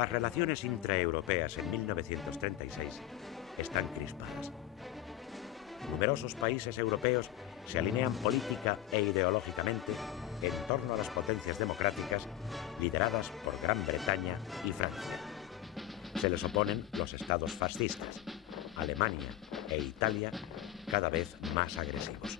Las relaciones intraeuropeas en 1936 están crispadas. Numerosos países europeos se alinean política e ideológicamente en torno a las potencias democráticas lideradas por Gran Bretaña y Francia. Se les oponen los estados fascistas, Alemania e Italia, cada vez más agresivos.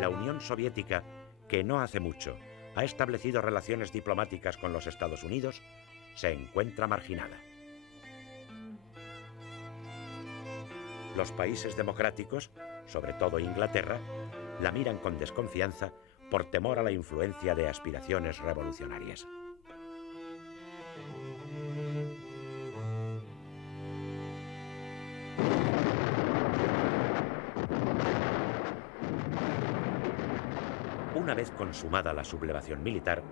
La Unión Soviética, que no hace mucho ha establecido relaciones diplomáticas con los Estados Unidos, se encuentra marginada. Los países democráticos, sobre todo Inglaterra, la miran con desconfianza por temor a la influencia de aspiraciones revolucionarias. Una vez consumada la sublevación militar,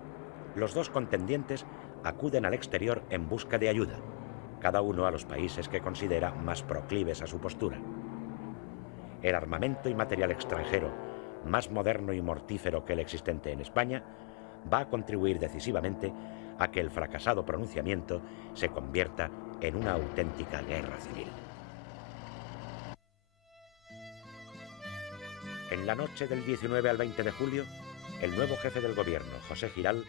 los dos contendientes acuden al exterior en busca de ayuda, cada uno a los países que considera más proclives a su postura. El armamento y material extranjero, más moderno y mortífero que el existente en España, va a contribuir decisivamente a que el fracasado pronunciamiento se convierta en una auténtica guerra civil. En la noche del 19 al 20 de julio, el nuevo jefe del gobierno, José Giral,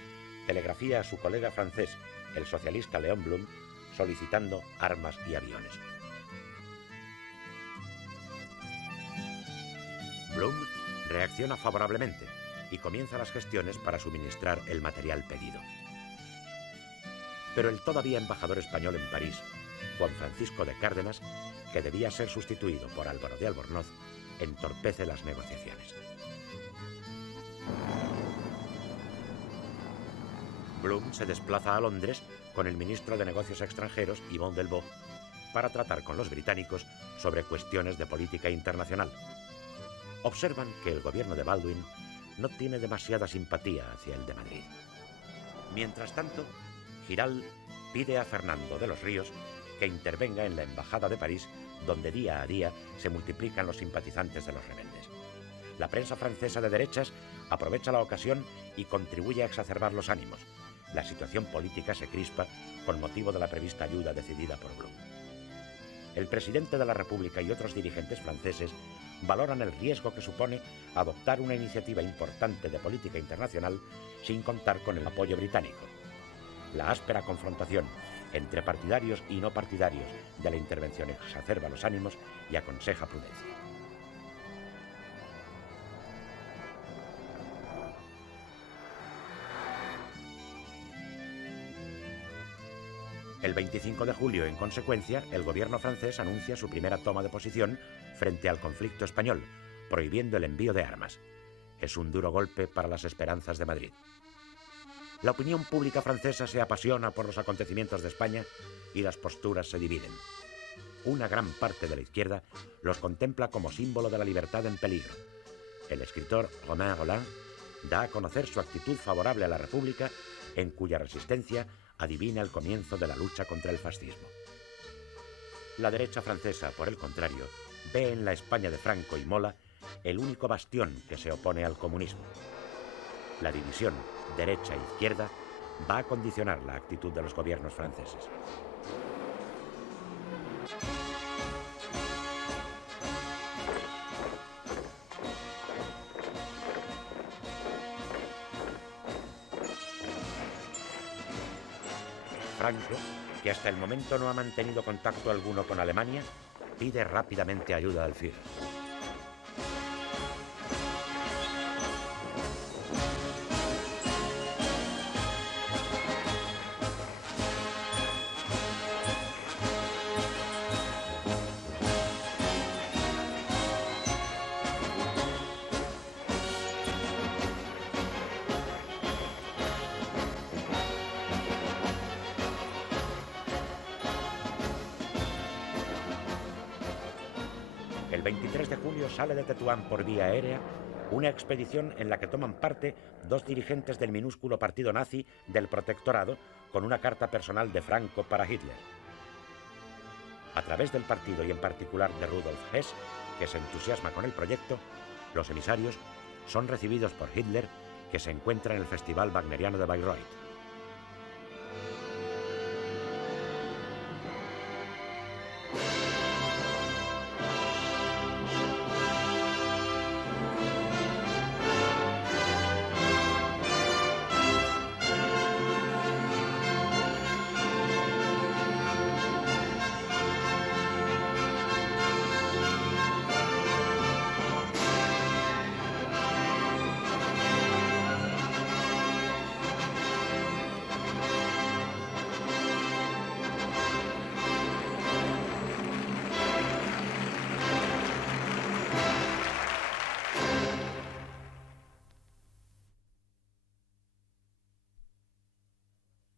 telegrafía a su colega francés, el socialista Léon Blum, solicitando armas y aviones. Blum reacciona favorablemente y comienza las gestiones para suministrar el material pedido. Pero el todavía embajador español en París, Juan Francisco de Cárdenas, que debía ser sustituido por Álvaro de Albornoz, entorpece las negociaciones. Blum se desplaza a Londres con el ministro de Negocios Extranjeros, Yvon Delvaux, para tratar con los británicos sobre cuestiones de política internacional. Observan que el gobierno de Baldwin no tiene demasiada simpatía hacia el de Madrid. Mientras tanto, Giral pide a Fernando de los Ríos que intervenga en la embajada de París, donde día a día se multiplican los simpatizantes de los rebeldes. La prensa francesa de derechas aprovecha la ocasión y contribuye a exacerbar los ánimos. La situación política se crispa con motivo de la prevista ayuda decidida por Blum. El presidente de la República y otros dirigentes franceses valoran el riesgo que supone adoptar una iniciativa importante de política internacional sin contar con el apoyo británico. La áspera confrontación entre partidarios y no partidarios de la intervención exacerba los ánimos y aconseja prudencia. El 25 de julio, en consecuencia, el gobierno francés anuncia su primera toma de posición frente al conflicto español, prohibiendo el envío de armas. Es un duro golpe para las esperanzas de Madrid. La opinión pública francesa se apasiona por los acontecimientos de España y las posturas se dividen. Una gran parte de la izquierda los contempla como símbolo de la libertad en peligro. El escritor Romain Rolland da a conocer su actitud favorable a la República, en cuya resistencia adivina el comienzo de la lucha contra el fascismo. La derecha francesa, por el contrario, ve en la España de Franco y Mola el único bastión que se opone al comunismo. La división derecha-izquierda va a condicionar la actitud de los gobiernos franceses. Franco, que hasta el momento no ha mantenido contacto alguno con Alemania, pide rápidamente ayuda al Führer. El 23 de julio sale de Tetuán por vía aérea Una expedición en la que toman parte 2 dirigentes del minúsculo partido nazi del Protectorado con una carta personal de Franco para Hitler. A través del partido y en particular de Rudolf Hess, que se entusiasma con el proyecto, los emisarios son recibidos por Hitler, que se encuentra en el Festival Wagneriano de Bayreuth.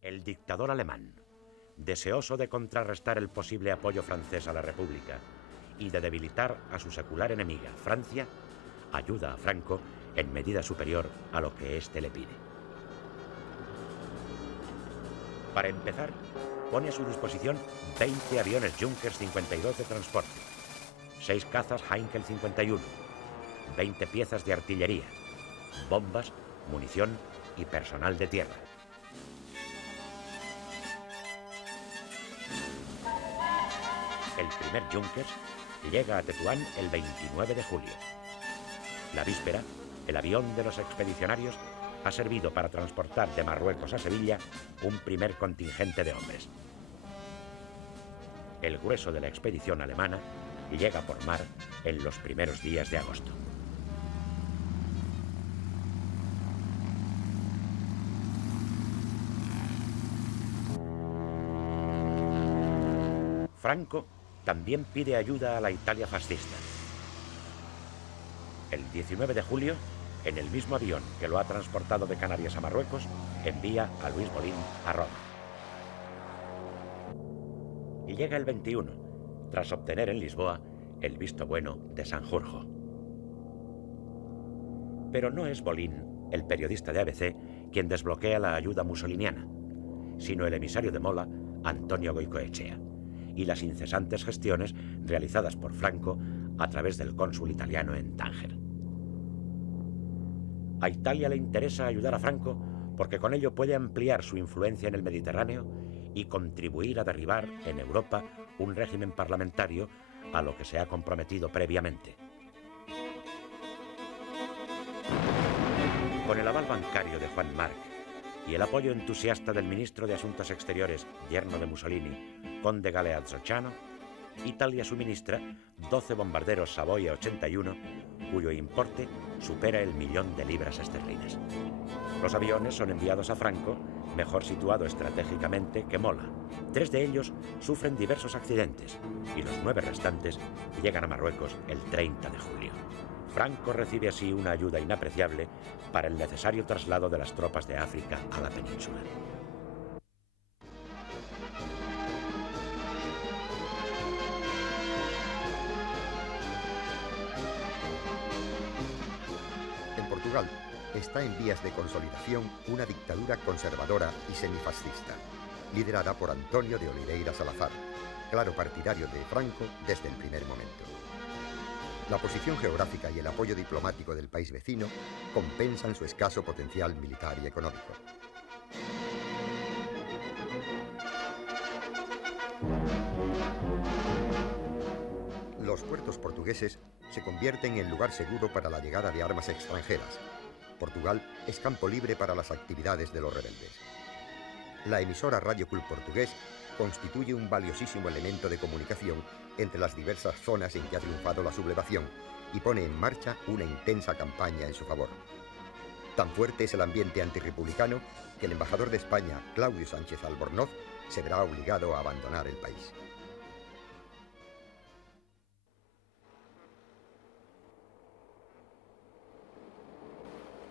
El dictador alemán, deseoso de contrarrestar el posible apoyo francés a la República y de debilitar a su secular enemiga, Francia, ayuda a Franco en medida superior a lo que éste le pide. Para empezar, pone a su disposición 20 aviones Junkers 52 de transporte, 6 cazas Heinkel 51, 20 piezas de artillería, bombas, munición y personal de tierra. El primer Junkers llega a Tetuán el 29 de julio. La víspera, el avión de los expedicionarios ha servido para transportar de Marruecos a Sevilla un primer contingente de hombres. El grueso de la expedición alemana llega por mar en los primeros días de agosto. Franco también pide ayuda a la Italia fascista. El 19 de julio, en el mismo avión que lo ha transportado de Canarias a Marruecos, envía a Luis Bolín a Roma. Y llega el 21, tras obtener en Lisboa el visto bueno de Sanjurjo. Pero no es Bolín, el periodista de ABC, quien desbloquea la ayuda mussoliniana, sino el emisario de Mola, Antonio Goicoechea, y las incesantes gestiones realizadas por Franco a través del cónsul italiano en Tánger. A Italia le interesa ayudar a Franco porque con ello puede ampliar su influencia en el Mediterráneo y contribuir a derribar en Europa un régimen parlamentario a lo que se ha comprometido previamente. Con el aval bancario de Juan March y el apoyo entusiasta del ministro de Asuntos Exteriores, yerno de Mussolini, conde Galeazzo-Ciano, Italia suministra 12 bombarderos Savoia 81, cuyo importe supera el 1.000.000 de libras esterlinas. Los aviones son enviados a Franco, mejor situado estratégicamente que Mola. 3 de ellos sufren diversos accidentes y los 9 restantes llegan a Marruecos el 30 de julio. Franco recibe así una ayuda inapreciable para el necesario traslado de las tropas de África a la península. En Portugal está en vías de consolidación una dictadura conservadora y semifascista, liderada por Antonio de Oliveira Salazar, claro partidario de Franco desde el primer momento. La posición geográfica y el apoyo diplomático del país vecino compensan su escaso potencial militar y económico. Los puertos portugueses se convierten en lugar seguro para la llegada de armas extranjeras. Portugal es campo libre para las actividades de los rebeldes. La emisora Radio Club Portugués constituye un valiosísimo elemento de comunicación entre las diversas zonas en que ha triunfado la sublevación y pone en marcha una intensa campaña en su favor. Tan fuerte es el ambiente antirrepublicano que el embajador de España, Claudio Sánchez Albornoz, se verá obligado a abandonar el país.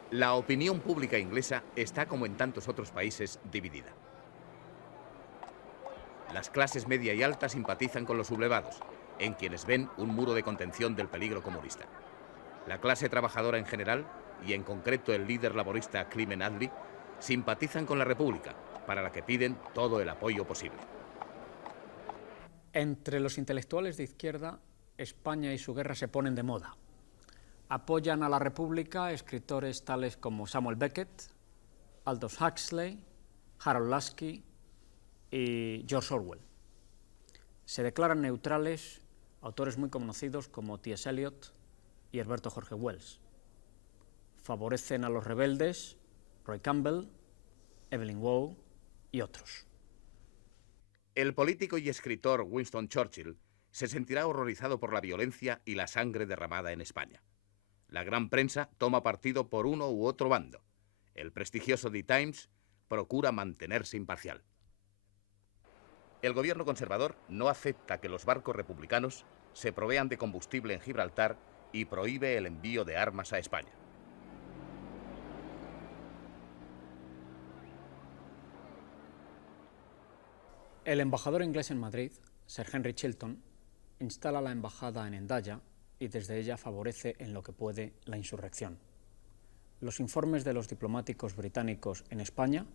La opinión pública inglesa está, como en tantos otros países, dividida. Las clases media y alta simpatizan con los sublevados, en quienes ven un muro de contención del peligro comunista. La clase trabajadora en general, y en concreto el líder laborista Clement Attlee, simpatizan con la República, para la que piden todo el apoyo posible. Entre los intelectuales de izquierda, España y su guerra se ponen de moda. Apoyan a la República escritores tales como Samuel Beckett, Aldous Huxley, Harold Lasky y George Orwell. Se declaran neutrales autores muy conocidos como T.S. Eliot y Herberto Jorge Wells. Favorecen a los rebeldes Roy Campbell, Evelyn Waugh y otros. El político y escritor Winston Churchill se sentirá horrorizado por la violencia y la sangre derramada en España. La gran prensa toma partido por uno u otro bando. El prestigioso The Times procura mantenerse imparcial. El gobierno conservador no acepta que los barcos republicanos se provean de combustible en Gibraltar y prohíbe el envío de armas a España. El embajador inglés en Madrid, Sir Henry Chilton, instala la embajada en Hendaya y desde ella favorece en lo que puede la insurrección. Los informes de los diplomáticos británicos en España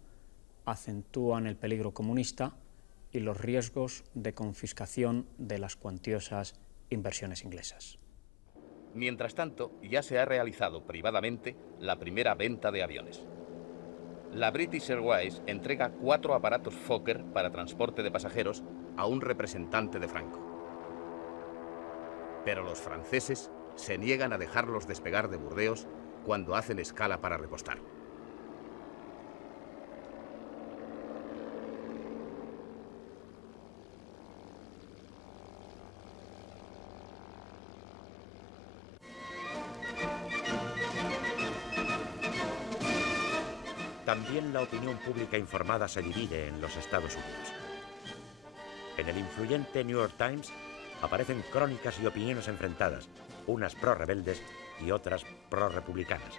acentúan el peligro comunista y los riesgos de confiscación de las cuantiosas inversiones inglesas. Mientras tanto, ya se ha realizado privadamente la primera venta de aviones. La British Airways entrega 4 aparatos Fokker para transporte de pasajeros a un representante de Franco. Pero los franceses se niegan a dejarlos despegar de Burdeos cuando hacen escala para repostar. También la opinión pública informada se divide en los Estados Unidos. En el influyente New York Times aparecen crónicas y opiniones enfrentadas, unas pro-rebeldes y otras pro-republicanas.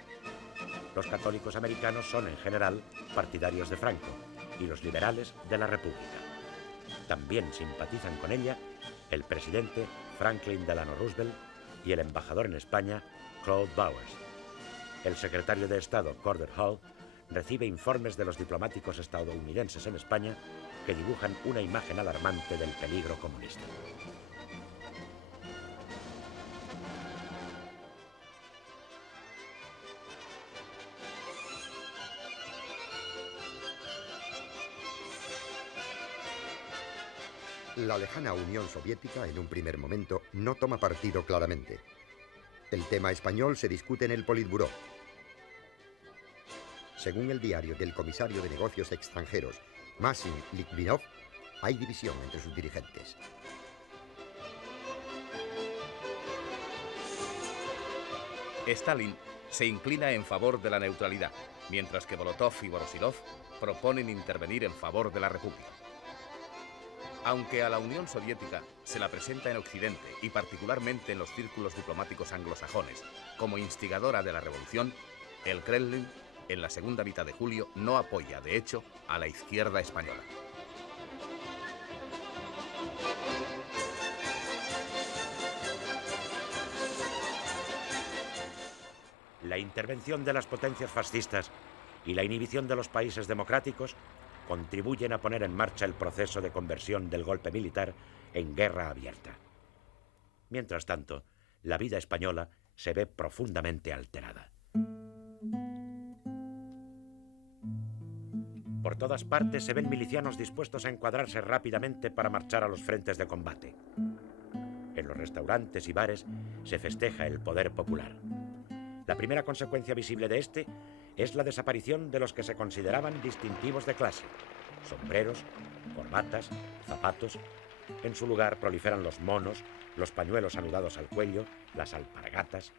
Los católicos americanos son en general partidarios de Franco y los liberales de la República. También simpatizan con ella el presidente Franklin Delano Roosevelt y el embajador en España, Claude Bowers. El secretario de Estado, Cordell Hull, recibe informes de los diplomáticos estadounidenses en España que dibujan una imagen alarmante del peligro comunista. La lejana Unión Soviética, en un primer momento, no toma partido claramente. El tema español se discute en el Politburó. Según el diario del comisario de Negocios Extranjeros, Maxim Litvinov, hay división entre sus dirigentes. Stalin se inclina en favor de la neutralidad, mientras que Molotov y Voroshilov proponen intervenir en favor de la República. Aunque a la Unión Soviética se la presenta en Occidente y particularmente en los círculos diplomáticos anglosajones como instigadora de la revolución, el Kremlin, en la segunda mitad de julio, no apoya, de hecho, a la izquierda española. La intervención de las potencias fascistas y la inhibición de los países democráticos contribuyen a poner en marcha el proceso de conversión del golpe militar en guerra abierta. Mientras tanto, la vida española se ve profundamente alterada. Por todas partes se ven milicianos dispuestos a encuadrarse rápidamente para marchar a los frentes de combate. En los restaurantes y bares se festeja el poder popular. La primera consecuencia visible de este es la desaparición de los que se consideraban distintivos de clase: sombreros, corbatas, zapatos. En su lugar proliferan los monos, los pañuelos anudados al cuello, las alpargatas.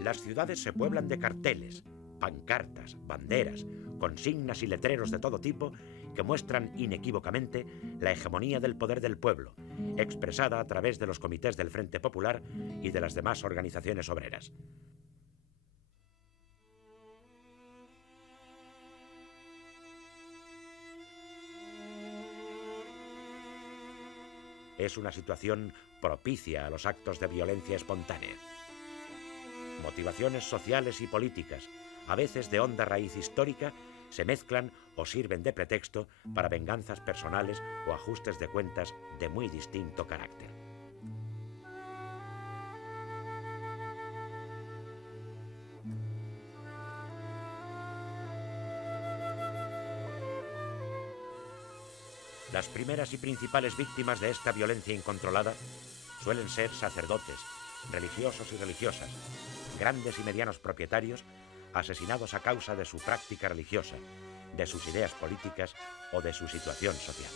Las ciudades se pueblan de carteles, pancartas, banderas, consignas y letreros de todo tipo que muestran inequívocamente la hegemonía del poder del pueblo, expresada a través de los comités del Frente Popular y de las demás organizaciones obreras. Es una situación propicia a los actos de violencia espontánea. Motivaciones sociales y políticas, a veces de honda raíz histórica, se mezclan o sirven de pretexto para venganzas personales o ajustes de cuentas de muy distinto carácter. Las primeras y principales víctimas de esta violencia incontrolada suelen ser sacerdotes, religiosos y religiosas, grandes y medianos propietarios, asesinados a causa de su práctica religiosa, de sus ideas políticas o de su situación social.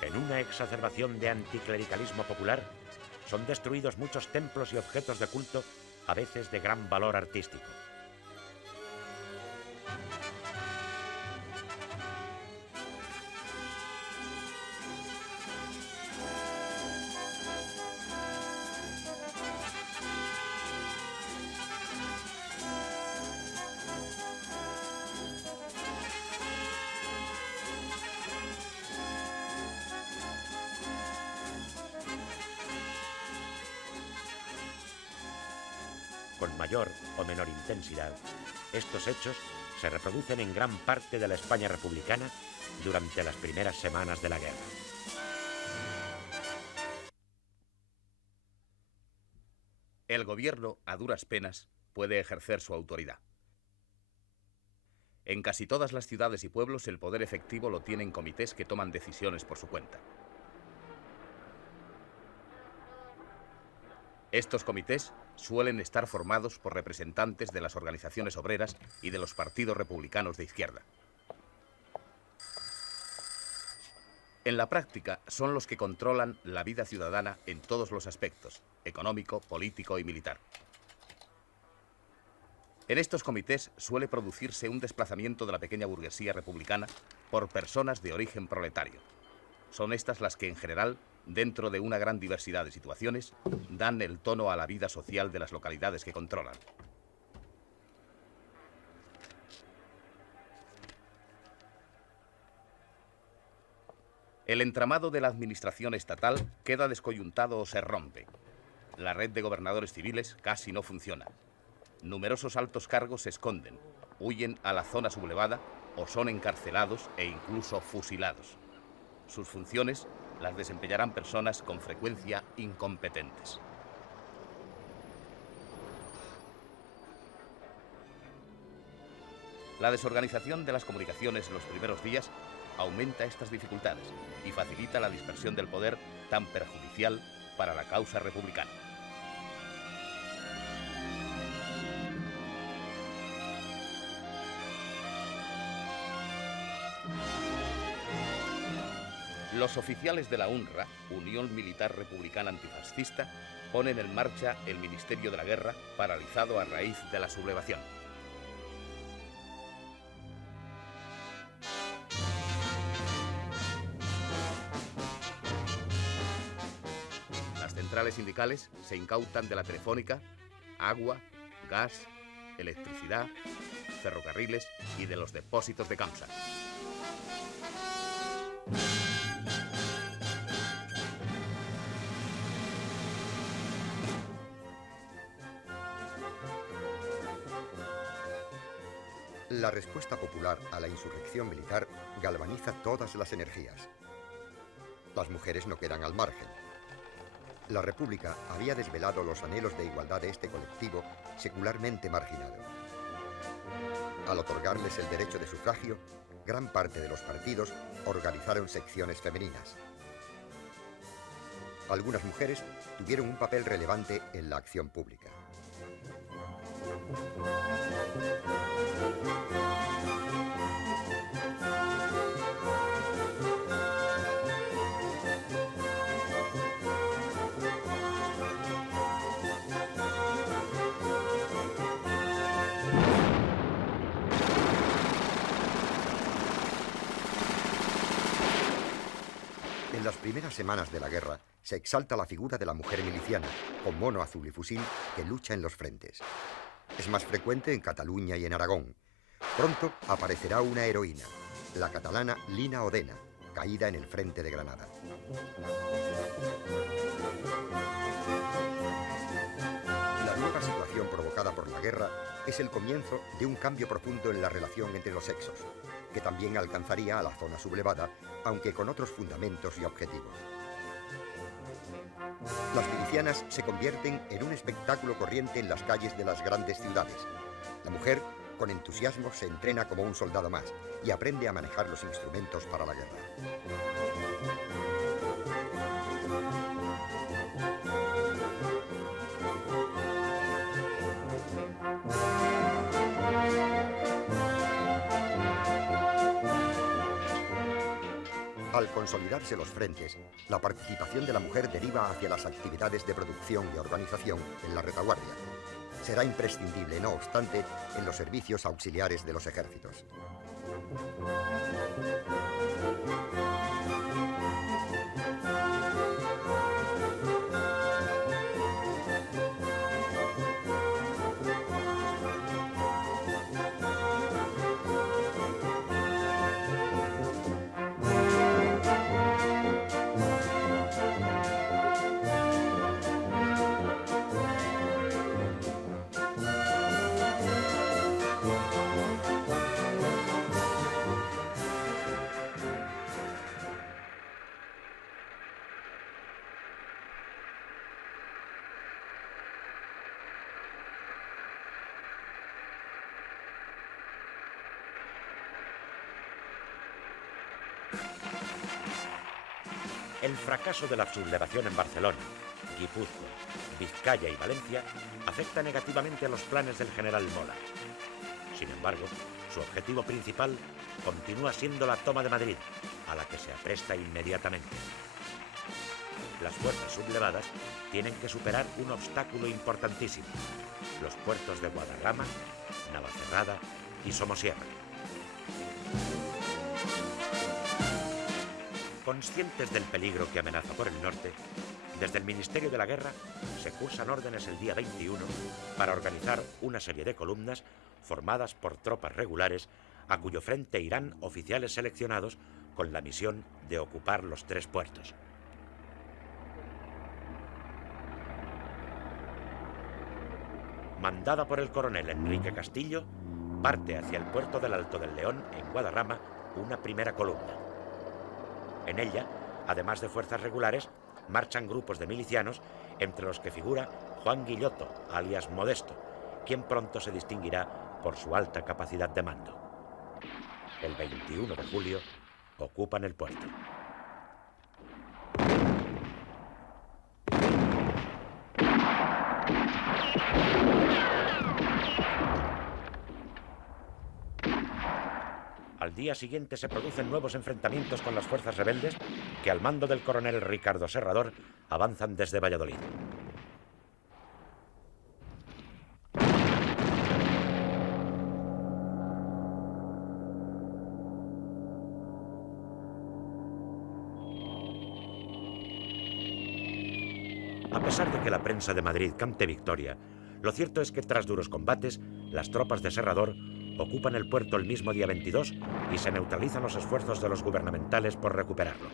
En una exacerbación de anticlericalismo popular, son destruidos muchos templos y objetos de culto, a veces de gran valor artístico. Con mayor o menor intensidad, estos hechos se reproducen en gran parte de la España republicana durante las primeras semanas de la guerra. El gobierno, a duras penas, puede ejercer su autoridad. En casi todas las ciudades y pueblos el poder efectivo lo tienen comités que toman decisiones por su cuenta. Estos comités suelen estar formados por representantes de las organizaciones obreras y de los partidos republicanos de izquierda. En la práctica son los que controlan la vida ciudadana en todos los aspectos, económico, político y militar. En estos comités suele producirse un desplazamiento de la pequeña burguesía republicana por personas de origen proletario. Son estas las que, en general, dentro de una gran diversidad de situaciones, dan el tono a la vida social de las localidades que controlan. El entramado de la administración estatal queda descoyuntado o se rompe. La red de gobernadores civiles casi no funciona. Numerosos altos cargos se esconden, huyen a la zona sublevada o son encarcelados e incluso fusilados. Sus funciones las desempeñarán personas con frecuencia incompetentes. La desorganización de las comunicaciones en los primeros días aumenta estas dificultades y facilita la dispersión del poder tan perjudicial para la causa republicana. Los oficiales de la UNRRA, Unión Militar Republicana Antifascista, ponen en marcha el Ministerio de la Guerra, paralizado a raíz de la sublevación. Las centrales sindicales se incautan de la telefónica, agua, gas, electricidad, ferrocarriles y de los depósitos de Camsa. La respuesta popular a la insurrección militar galvaniza todas las energías. Las mujeres no quedan al margen. La República había desvelado los anhelos de igualdad de este colectivo secularmente marginado. Al otorgarles el derecho de sufragio, gran parte de los partidos organizaron secciones femeninas. Algunas mujeres tuvieron un papel relevante en la acción pública. las primeras semanas de la guerra se exalta la figura de la mujer miliciana, con mono azul y fusil, que lucha en los frentes. Es más frecuente en Cataluña y en Aragón. Pronto aparecerá una heroína, la catalana Lina Odena, caída en el frente de Granada. La nueva situación provocada por la guerra es el comienzo de un cambio profundo en la relación entre los sexos, que también alcanzaría a la zona sublevada, aunque con otros fundamentos y objetivos. Las milicianas se convierten en un espectáculo corriente en las calles de las grandes ciudades. La mujer, con entusiasmo, se entrena como un soldado más y aprende a manejar los instrumentos para la guerra. Al consolidarse los frentes, la participación de la mujer deriva hacia las actividades de producción y organización en la retaguardia. Será imprescindible, no obstante, en los servicios auxiliares de los ejércitos. El fracaso de la sublevación en Barcelona, Guipúzcoa, Vizcaya y Valencia afecta negativamente a los planes del general Mola. Sin embargo, su objetivo principal continúa siendo la toma de Madrid, a la que se apresta inmediatamente. Las fuerzas sublevadas tienen que superar un obstáculo importantísimo: los puertos de Guadarrama, Navacerrada y Somosierra. Conscientes del peligro que amenaza por el norte, desde el Ministerio de la Guerra se cursan órdenes el día 21 para organizar una serie de columnas formadas por tropas regulares a cuyo frente irán oficiales seleccionados con la misión de ocupar los 3 puertos. Mandada por el coronel Enrique Castillo, parte hacia el puerto del Alto del León, en Guadarrama, una primera columna. En ella, además de fuerzas regulares, marchan grupos de milicianos, entre los que figura Juan Guilloto, alias Modesto, quien pronto se distinguirá por su alta capacidad de mando. El 21 de julio ocupan el puerto. Al día siguiente se producen nuevos enfrentamientos con las fuerzas rebeldes que, al mando del coronel Ricardo Serrador, avanzan desde Valladolid. A pesar de que la prensa de Madrid cante victoria, lo cierto es que tras duros combates, las tropas de Serrador ocupan el puerto el mismo día 22 y se neutralizan los esfuerzos de los gubernamentales por recuperarlo.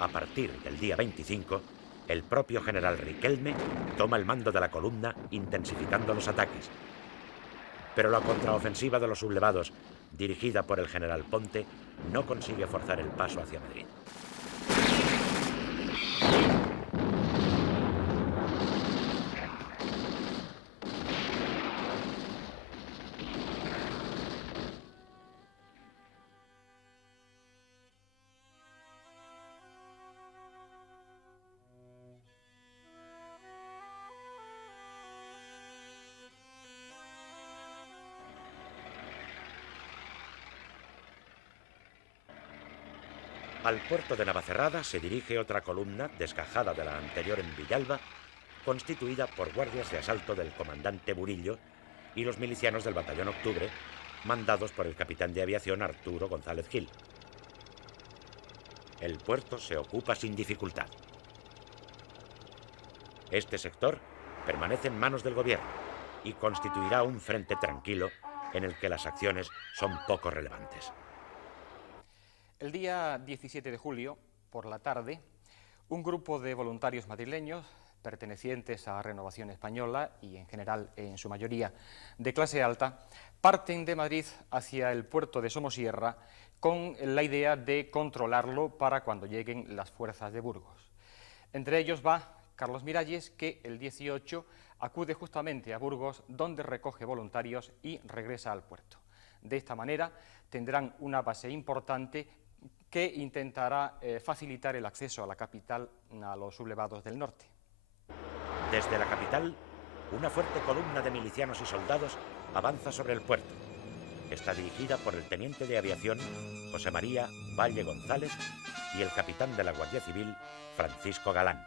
A partir del día 25, el propio general Riquelme toma el mando de la columna, intensificando los ataques. Pero la contraofensiva de los sublevados, dirigida por el general Ponte, no consigue forzar el paso hacia Madrid. Al puerto de Navacerrada se dirige otra columna, desgajada de la anterior en Villalba, constituida por guardias de asalto del comandante Burillo y los milicianos del Batallón Octubre, mandados por el capitán de aviación Arturo González Gil. El puerto se ocupa sin dificultad. Este sector permanece en manos del gobierno y constituirá un frente tranquilo en el que las acciones son poco relevantes. El día 17 de julio, por la tarde, un grupo de voluntarios madrileños, pertenecientes a Renovación Española y en general, en su mayoría, de clase alta, parten de Madrid hacia el puerto de Somosierra con la idea de controlarlo para cuando lleguen las fuerzas de Burgos. Entre ellos va Carlos Miralles, que el 18 acude justamente a Burgos, donde recoge voluntarios y regresa al puerto. De esta manera tendrán una base importante que intentará facilitar el acceso a la capital a los sublevados del norte. Desde la capital, una fuerte columna de milicianos y soldados avanza sobre el puerto. Está dirigida por el teniente de aviación José María Valle González y el capitán de la Guardia Civil Francisco Galán.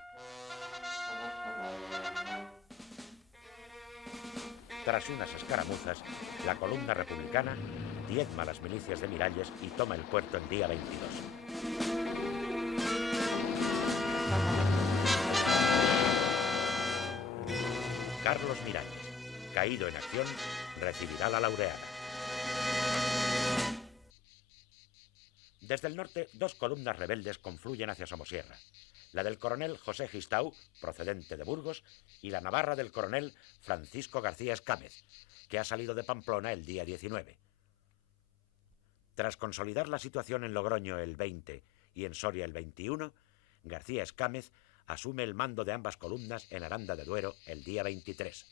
Tras unas escaramuzas, la columna republicana diezma las milicias de Miralles y toma el puerto el día 22. Carlos Miralles, caído en acción, recibirá la laureada. Desde el norte, dos columnas rebeldes confluyen hacia Somosierra. La del coronel José Gistau, procedente de Burgos, y la navarra del coronel Francisco García Escámez, que ha salido de Pamplona el día 19. Tras consolidar la situación en Logroño el 20 y en Soria el 21, García Escámez asume el mando de ambas columnas en Aranda de Duero el día 23.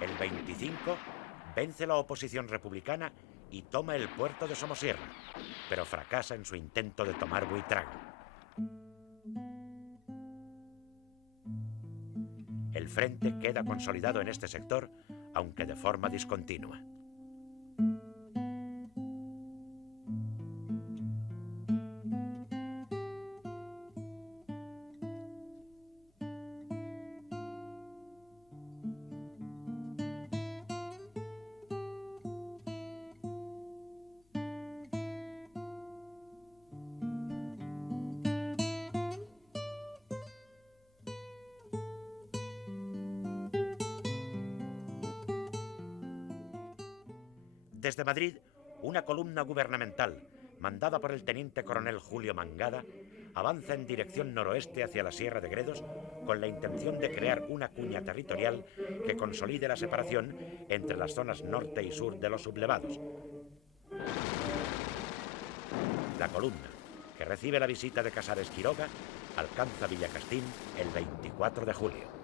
El 25 vence la oposición republicana y toma el puerto de Somosierra, pero fracasa en su intento de tomar Buitrago. El frente queda consolidado en este sector, aunque de forma discontinua. Desde Madrid, una columna gubernamental, mandada por el teniente coronel Julio Mangada, avanza en dirección noroeste hacia la Sierra de Gredos con la intención de crear una cuña territorial que consolide la separación entre las zonas norte y sur de los sublevados. La columna, que recibe la visita de Casares Quiroga, alcanza Villacastín el 24 de julio.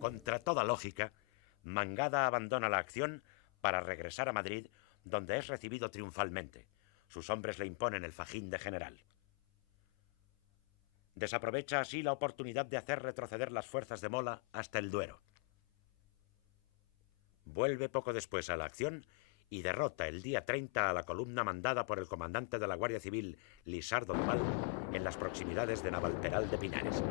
Contra toda lógica, Mangada abandona la acción para regresar a Madrid, donde es recibido triunfalmente. Sus hombres le imponen el fajín de general. Desaprovecha así la oportunidad de hacer retroceder las fuerzas de Mola hasta el Duero. Vuelve poco después a la acción y derrota el día 30 a la columna mandada por el comandante de la Guardia Civil, Lisardo Doval, en las proximidades de Navalperal de Pinares.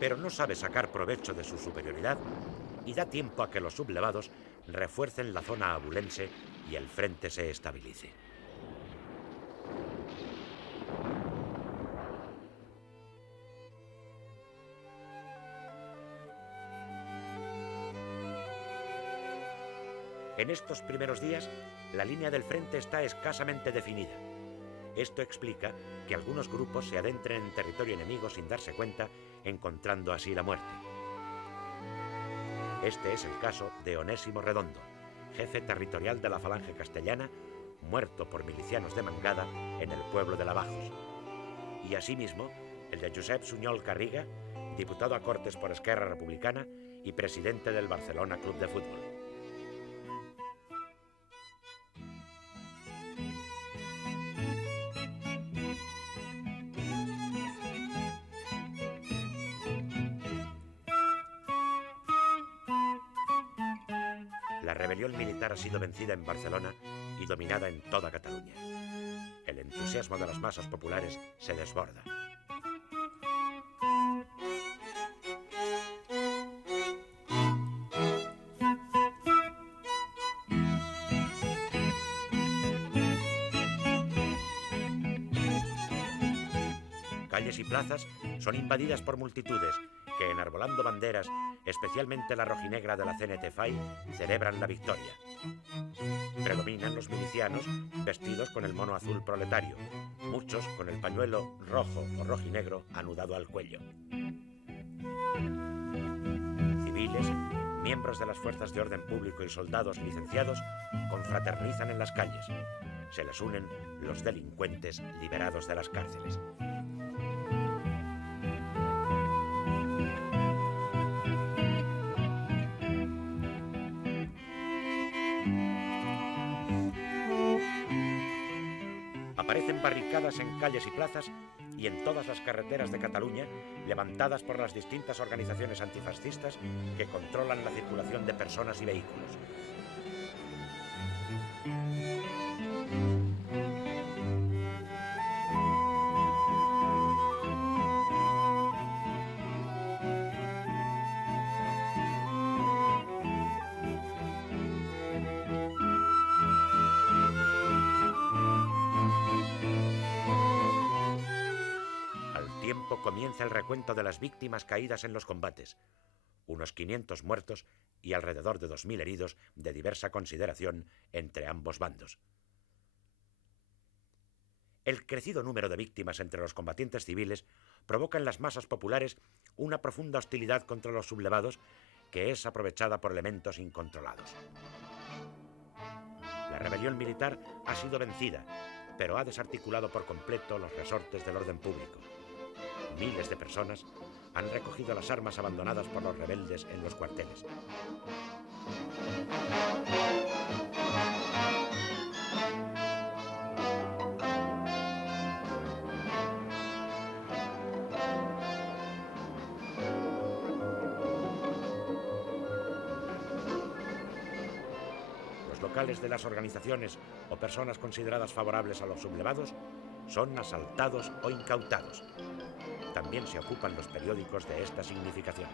Pero no sabe sacar provecho de su superioridad y da tiempo a que los sublevados refuercen la zona abulense y el frente se estabilice. En estos primeros días, la línea del frente está escasamente definida. Esto explica que algunos grupos se adentren en territorio enemigo sin darse cuenta, encontrando así la muerte. Este es el caso de Onésimo Redondo, jefe territorial de la Falange Castellana, muerto por milicianos de Mangada en el pueblo de Lavajos. Y asimismo, el de Josep Suñol Carriga, diputado a Cortes por Esquerra Republicana y presidente del Barcelona Club de Fútbol. La rebelión militar ha sido vencida en Barcelona y dominada en toda Cataluña. El entusiasmo de las masas populares se desborda. Calles y plazas son invadidas por multitudes que, enarbolando banderas, especialmente la rojinegra de la CNT-FAI, celebran la victoria. Predominan los milicianos vestidos con el mono azul proletario, muchos con el pañuelo rojo o rojinegro anudado al cuello. Civiles, miembros de las fuerzas de orden público y soldados licenciados confraternizan en las calles. Se les unen los delincuentes liberados de las cárceles. Aparecen barricadas en calles y plazas y en todas las carreteras de Cataluña, levantadas por las distintas organizaciones antifascistas que controlan la circulación de personas y vehículos. Comienza el recuento de las víctimas caídas en los combates, unos 500 muertos y alrededor de 2000 heridos de diversa consideración entre ambos bandos. El crecido número de víctimas entre los combatientes civiles provoca en las masas populares una profunda hostilidad contra los sublevados que es aprovechada por elementos incontrolados. La rebelión militar ha sido vencida, pero ha desarticulado por completo los resortes del orden público. Miles de personas han recogido las armas abandonadas por los rebeldes en los cuarteles. Los locales de las organizaciones o personas consideradas favorables a los sublevados son asaltados o incautados. También se ocupan los periódicos de esta significación.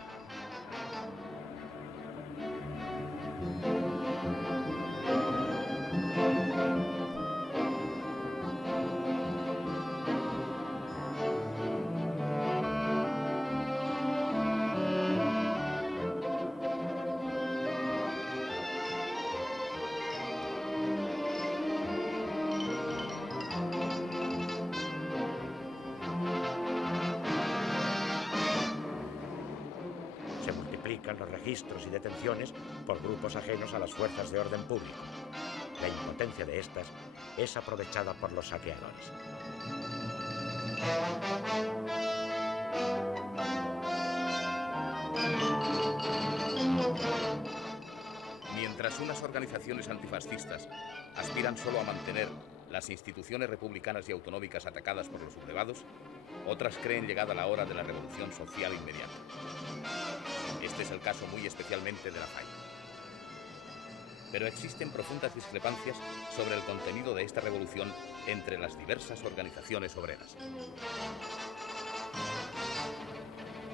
Los registros y detenciones por grupos ajenos a las fuerzas de orden público. La impotencia de estas es aprovechada por los saqueadores. Mientras unas organizaciones antifascistas aspiran solo a mantener las instituciones republicanas y autonómicas atacadas por los sublevados, otras creen llegada la hora de la revolución social inmediata. Este es el caso muy especialmente de la FAI. Pero existen profundas discrepancias sobre el contenido de esta revolución entre las diversas organizaciones obreras.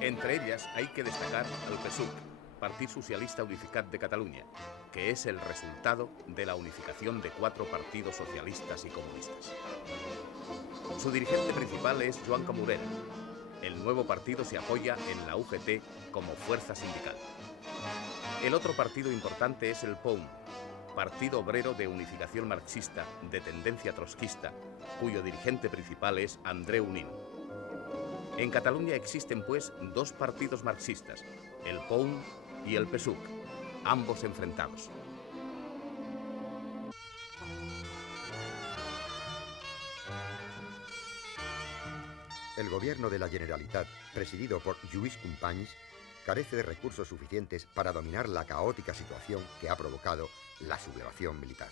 Entre ellas hay que destacar al PSUC, Partit Socialista Unificat de Cataluña, que es el resultado de la unificación de 4 partidos socialistas y comunistas. Su dirigente principal es Joan Comorera. El nuevo partido se apoya en la UGT como fuerza sindical. El otro partido importante es el POUM, Partido Obrero de Unificación Marxista de tendencia trotskista, cuyo dirigente principal es Andreu Nin. En Cataluña existen, pues, dos partidos marxistas, el POUM y el PSUC, ambos enfrentados. El gobierno de la Generalitat, presidido por Lluís Companys, carece de recursos suficientes para dominar la caótica situación que ha provocado la sublevación militar.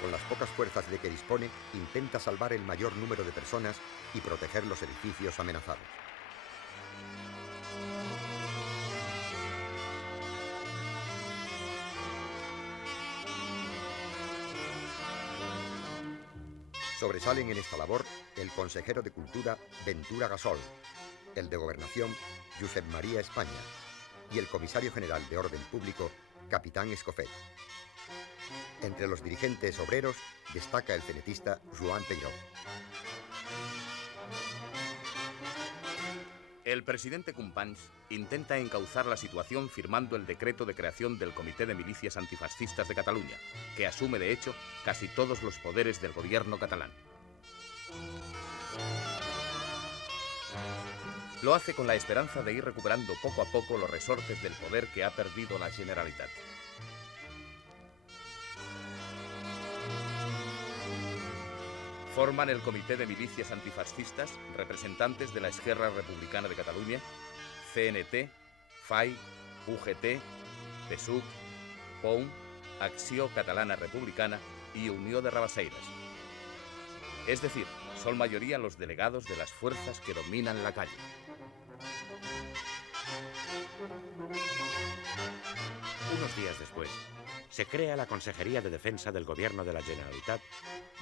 Con las pocas fuerzas de que dispone, intenta salvar el mayor número de personas y proteger los edificios amenazados. Sobresalen en esta labor el consejero de Cultura Ventura Gasol, el de Gobernación Josep María España y el comisario general de Orden Público Capitán Escofet. Entre los dirigentes obreros destaca el cenetista Joan Peiró. El presidente Companys intenta encauzar la situación firmando el decreto de creación del Comité de Milicias Antifascistas de Cataluña, que asume de hecho casi todos los poderes del gobierno catalán. Lo hace con la esperanza de ir recuperando poco a poco los resortes del poder que ha perdido la Generalitat. Forman el Comité de Milicias Antifascistas representantes de la Esquerra Republicana de Cataluña, CNT, FAI, UGT, PSUC, POUM, Acció Catalana Republicana y Unió de Rabasseiras. Es decir, son mayoría los delegados de las fuerzas que dominan la calle. Unos días después, se crea la Consejería de Defensa del Gobierno de la Generalitat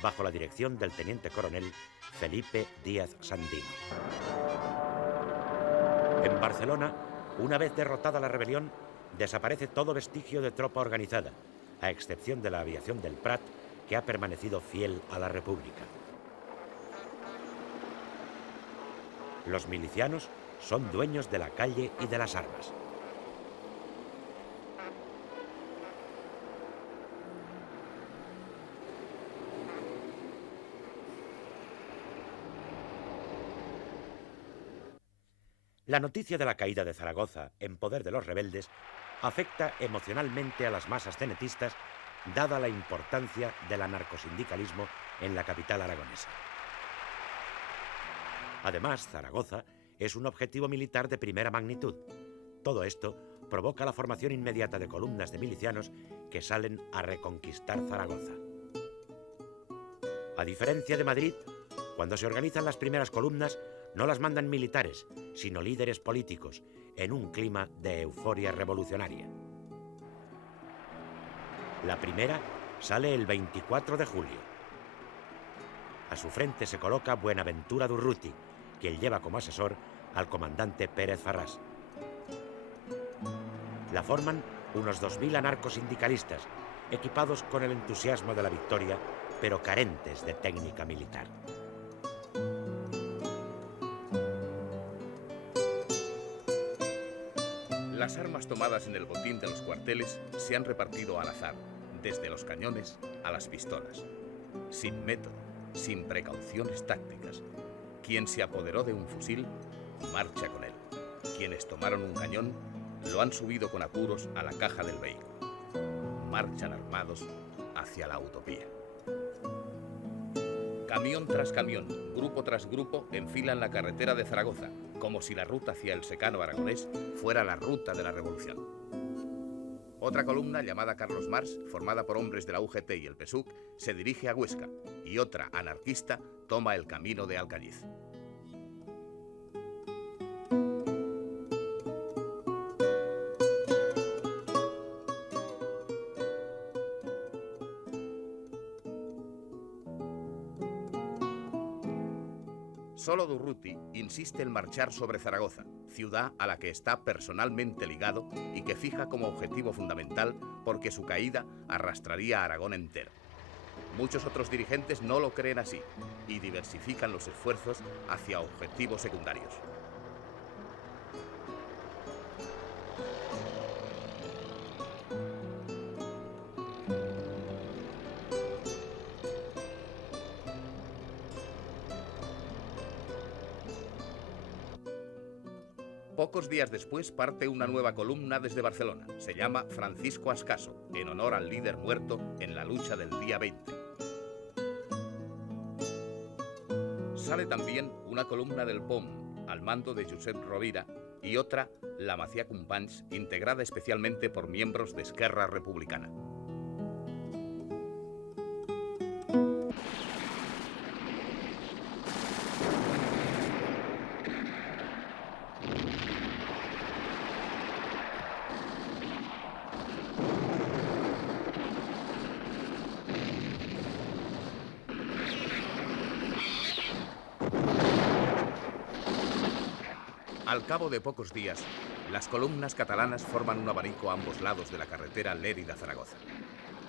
bajo la dirección del teniente coronel Felipe Díaz Sandino. En Barcelona, una vez derrotada la rebelión, desaparece todo vestigio de tropa organizada, a excepción de la aviación del Prat, que ha permanecido fiel a la República. Los milicianos son dueños de la calle y de las armas. La noticia de la caída de Zaragoza en poder de los rebeldes afecta emocionalmente a las masas cenetistas, dada la importancia del anarcosindicalismo en la capital aragonesa. Además, Zaragoza es un objetivo militar de primera magnitud. Todo esto provoca la formación inmediata de columnas de milicianos que salen a reconquistar Zaragoza. A diferencia de Madrid, cuando se organizan las primeras columnas, no las mandan militares, sino líderes políticos, en un clima de euforia revolucionaria. La primera sale el 24 de julio. A su frente se coloca Buenaventura Durruti, quien lleva como asesor al comandante Pérez Farrás. La forman unos 2000 anarcosindicalistas, equipados con el entusiasmo de la victoria, pero carentes de técnica militar. Las armas tomadas en el botín de los cuarteles se han repartido al azar, desde los cañones a las pistolas, sin método, sin precauciones tácticas. Quien se apoderó de un fusil, marcha con él. Quienes tomaron un cañón, lo han subido con apuros a la caja del vehículo. Marchan armados hacia la utopía. Camión tras camión, grupo tras grupo, enfilan la carretera de Zaragoza, como si la ruta hacia el secano aragonés fuera la ruta de la revolución. Otra columna, llamada Carlos Marx, formada por hombres de la UGT y el PSUC, se dirige a Huesca, y otra, anarquista, toma el camino de Alcañiz. Solo Durruti insiste en marchar sobre Zaragoza, ciudad a la que está personalmente ligado y que fija como objetivo fundamental porque su caída arrastraría a Aragón entero. Muchos otros dirigentes no lo creen así y diversifican los esfuerzos hacia objetivos secundarios. Pocos días después parte una nueva columna desde Barcelona. Se llama Francisco Ascaso, en honor al líder muerto en la lucha del día 20. Sale también una columna del POM, al mando de Josep Rovira, y otra, la Macià Companys, integrada especialmente por miembros de Esquerra Republicana. Al cabo de pocos días, las columnas catalanas forman un abanico a ambos lados de la carretera Lérida-Zaragoza.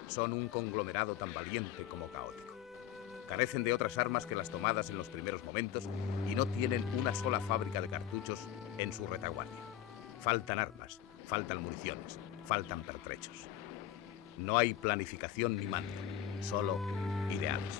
Son un conglomerado tan valiente como caótico. Carecen de otras armas que las tomadas en los primeros momentos y no tienen una sola fábrica de cartuchos en su retaguardia. Faltan armas, faltan municiones, faltan pertrechos. No hay planificación ni mando, solo ideales.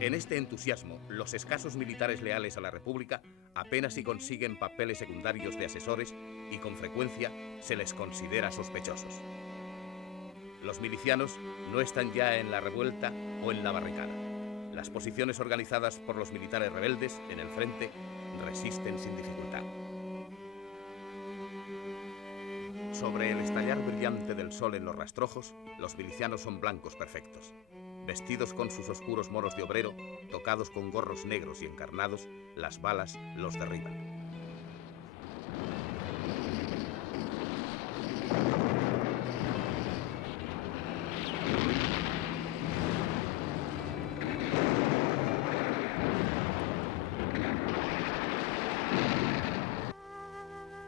En este entusiasmo, los escasos militares leales a la República apenas si consiguen papeles secundarios de asesores y con frecuencia se les considera sospechosos. Los milicianos no están ya en la revuelta o en la barricada. Las posiciones organizadas por los militares rebeldes en el frente resisten sin dificultad. Sobre el estallar brillante del sol en los rastrojos, los milicianos son blancos perfectos. Vestidos con sus oscuros moros de obrero, tocados con gorros negros y encarnados, las balas los derriban.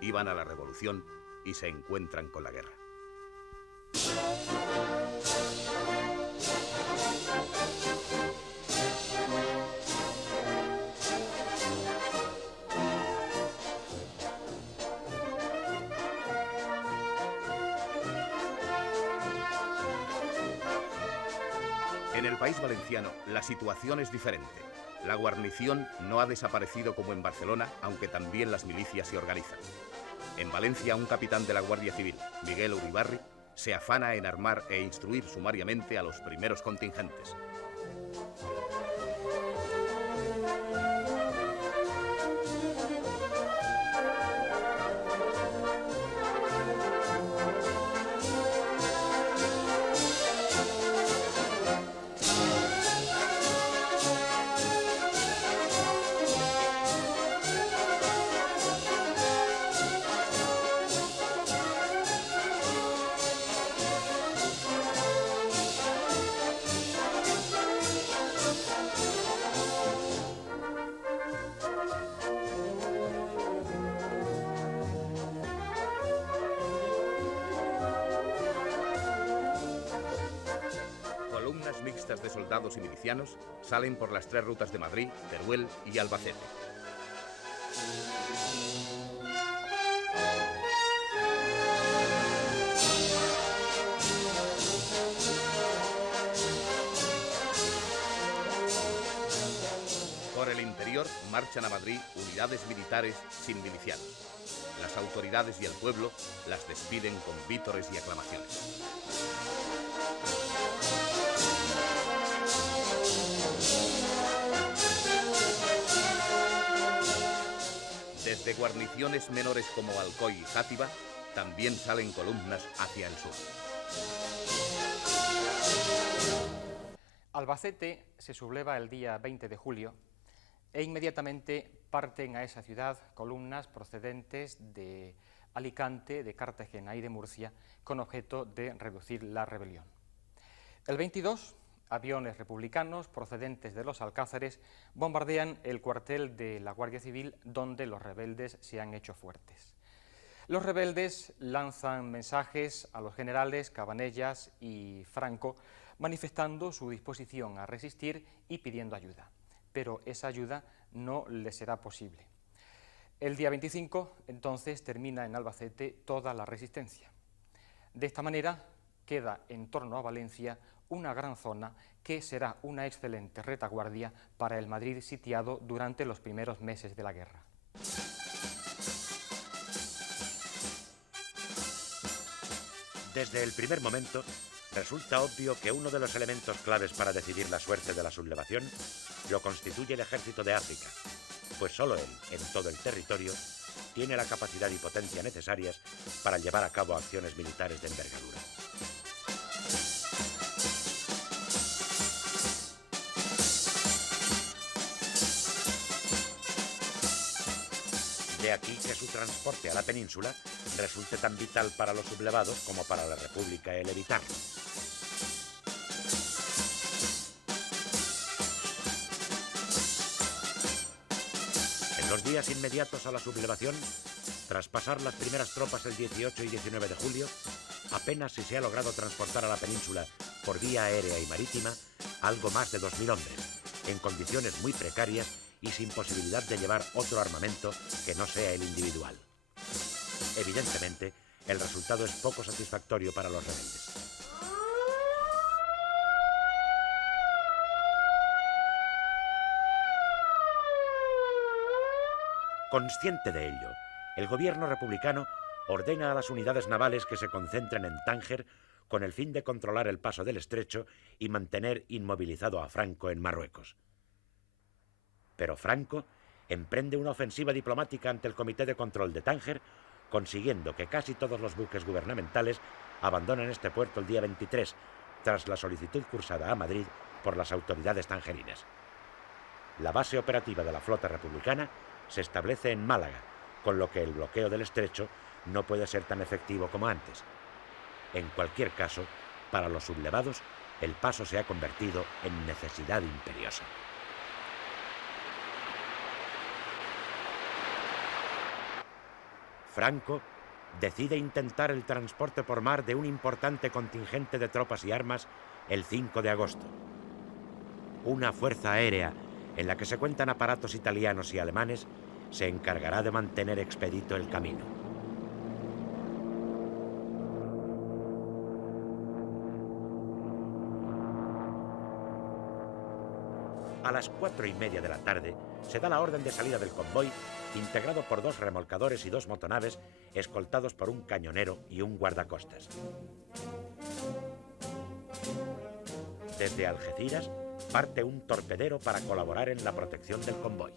Iban a la revolución y se encuentran con la guerra. En el país valenciano, la situación es diferente. La guarnición no ha desaparecido como en Barcelona, aunque también las milicias se organizan. En Valencia, un capitán de la Guardia Civil, Miguel Uribarri, se afana en armar e instruir sumariamente a los primeros contingentes. Mixtas de soldados y milicianos salen por las 3 rutas de Madrid, Teruel y Albacete. Por el interior marchan a Madrid unidades militares sin milicianos. Las autoridades y el pueblo las despiden con vítores y aclamaciones. Desde guarniciones menores como Alcoy y Játiva, también salen columnas hacia el sur. Albacete se subleva el día 20 de julio e inmediatamente parten a esa ciudad columnas procedentes de Alicante, de Cartagena y de Murcia con objeto de reducir la rebelión. El 22, aviones republicanos procedentes de los Alcázares bombardean el cuartel de la Guardia Civil donde los rebeldes se han hecho fuertes. Los rebeldes lanzan mensajes a los generales Cabanellas y Franco, manifestando su disposición a resistir y pidiendo ayuda. Pero esa ayuda no les será posible. El día 25, entonces, termina en Albacete toda la resistencia. De esta manera, queda en torno a Valencia una gran zona que será una excelente retaguardia para el Madrid sitiado durante los primeros meses de la guerra. Desde el primer momento, resulta obvio que uno de los elementos claves para decidir la suerte de la sublevación lo constituye el ejército de África, pues solo él, en todo el territorio, tiene la capacidad y potencia necesarias para llevar a cabo acciones militares de envergadura. De aquí que su transporte a la península resulte tan vital para los sublevados como para la República el evitarlo. En los días inmediatos a la sublevación, tras pasar las primeras tropas el 18 y 19 de julio, apenas si se ha logrado transportar a la península por vía aérea y marítima algo más de 2.000 hombres, en condiciones muy precarias y sin posibilidad de llevar otro armamento que no sea el individual. Evidentemente, el resultado es poco satisfactorio para los rebeldes. Consciente de ello, el gobierno republicano ordena a las unidades navales que se concentren en Tánger con el fin de controlar el paso del estrecho y mantener inmovilizado a Franco en Marruecos. Pero Franco emprende una ofensiva diplomática ante el Comité de Control de Tánger, consiguiendo que casi todos los buques gubernamentales abandonen este puerto el día 23, tras la solicitud cursada a Madrid por las autoridades tangerinas. La base operativa de la flota republicana se establece en Málaga, con lo que el bloqueo del estrecho no puede ser tan efectivo como antes. En cualquier caso, para los sublevados, el paso se ha convertido en necesidad imperiosa. Franco decide intentar el transporte por mar de un importante contingente de tropas y armas el 5 de agosto. Una fuerza aérea en la que se cuentan aparatos italianos y alemanes se encargará de mantener expedito el camino. A las 4:30 de la tarde se da la orden de salida del convoy, integrado por 2 remolcadores y 2 motonaves, escoltados por un cañonero y un guardacostas. Desde Algeciras parte un torpedero para colaborar en la protección del convoy.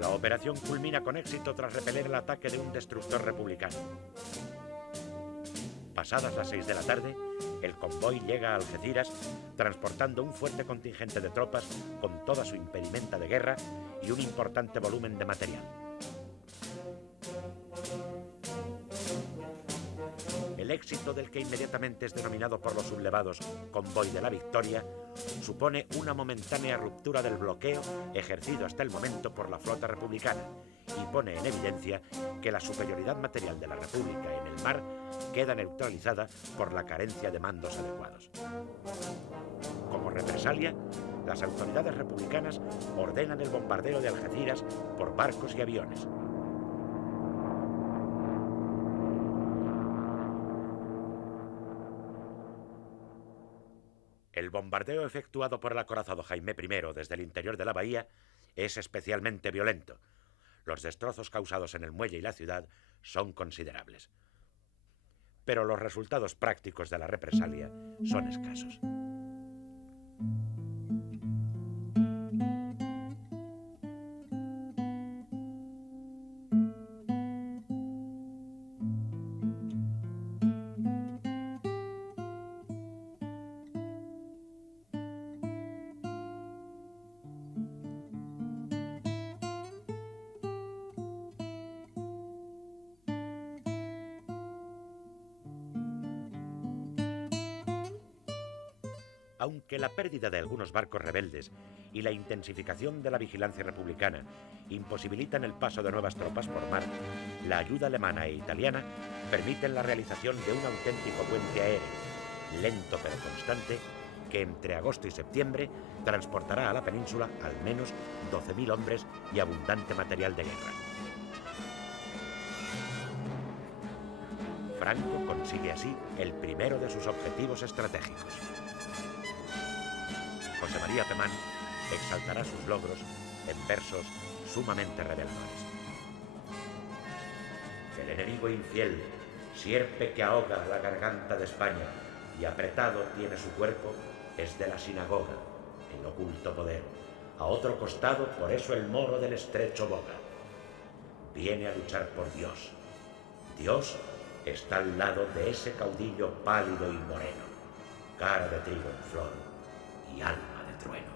La operación culmina con éxito tras repeler el ataque de un destructor republicano. Pasadas las 6 de la tarde, el convoy llega a Algeciras transportando un fuerte contingente de tropas con toda su impedimenta de guerra y un importante volumen de material. El éxito del que inmediatamente es denominado por los sublevados Convoy de la Victoria supone una momentánea ruptura del bloqueo ejercido hasta el momento por la flota republicana y pone en evidencia que la superioridad material de la República en el mar queda neutralizada por la carencia de mandos adecuados. Como represalia, las autoridades republicanas ordenan el bombardeo de Algeciras por barcos y aviones. El bombardeo efectuado por el acorazado Jaime I desde el interior de la bahía es especialmente violento. Los destrozos causados en el muelle y la ciudad son considerables. Pero los resultados prácticos de la represalia son escasos. Aunque la pérdida de algunos barcos rebeldes y la intensificación de la vigilancia republicana imposibilitan el paso de nuevas tropas por mar, la ayuda alemana e italiana permiten la realización de un auténtico puente aéreo, lento pero constante, que entre agosto y septiembre transportará a la península al menos 12.000 hombres y abundante material de guerra. Franco consigue así el primero de sus objetivos estratégicos. José María Pemán exaltará sus logros en versos sumamente reveladores. El enemigo infiel, sierpe que ahoga la garganta de España y apretado tiene su cuerpo, es de la sinagoga, el oculto poder. A otro costado, por eso el moro del estrecho boga. Viene a luchar por Dios. Dios está al lado de ese caudillo pálido y moreno, cara de trigo en flor y alma de trueno.